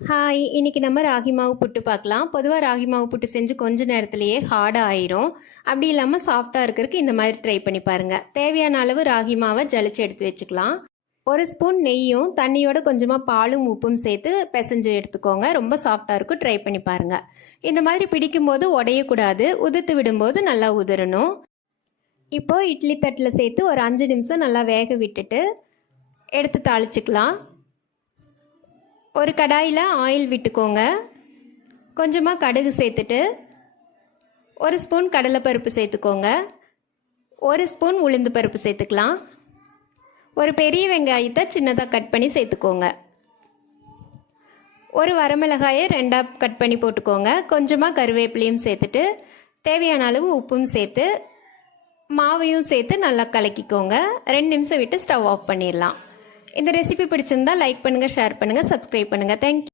Hi, இன்னைக்கு நம்ம ராகி மாவு புட்டு பார்க்கலாம். பொதுவாக ராகி மாவு புட்டு செஞ்சு கொஞ்ச நேரத்திலேயே ஹார்டாக ஆயிரும். அப்படி இல்லாமல் சாஃப்டாக இருக்கிறதுக்கு இந்த மாதிரி ட்ரை பண்ணி பாருங்கள். தேவையான அளவு ராகி மாவை ஜலிச்சு எடுத்து வச்சுக்கலாம். ஒரு ஸ்பூன் நெய்யும் தண்ணியோட கொஞ்சமாக பாலும் உப்பும் சேர்த்து பிசைஞ்சு எடுத்துக்கோங்க. ரொம்ப சாஃப்டாக இருக்கும். ட்ரை பண்ணி பாருங்கள். இந்த மாதிரி பிடிக்கும்போது உடையக்கூடாது. உதிர்த்து விடும்போது நல்லா உதிரணும். இப்போது இட்லி தட்டில் சேர்த்து ஒரு 5 நிமிஷம் நல்லா வேக விட்டுட்டு எடுத்து தாளிச்சிக்கலாம். ஒரு கடாயில் ஆயில் விட்டுக்கோங்க. கொஞ்சமாக கடுகு சேர்த்துட்டு ஒரு ஸ்பூன் கடலைப்பருப்பு சேர்த்துக்கோங்க. ஒரு ஸ்பூன் உளுந்து பருப்பு சேர்த்துக்கலாம். ஒரு பெரிய வெங்காயத்தை சின்னதாக கட் பண்ணி சேர்த்துக்கோங்க. ஒரு வரமிளகாயை 2ஆக கட் பண்ணி போட்டுக்கோங்க. கொஞ்சமாக கருவேப்பிலையும் சேர்த்துட்டு தேவையான அளவு உப்பும் சேர்த்து மாவையும் சேர்த்து நல்லா கலக்கிக்கோங்க. 2 நிமிஷம் விட்டு ஸ்டவ் ஆஃப் பண்ணிடலாம். இந்த ரெசிபி பிடிச்சிருந்தா லைக் பண்ணுங்கள், ஷேர் பண்ணுங்கள், சப்ஸ்கிரைப் பண்ணுங்கள். தேங்க்யூ.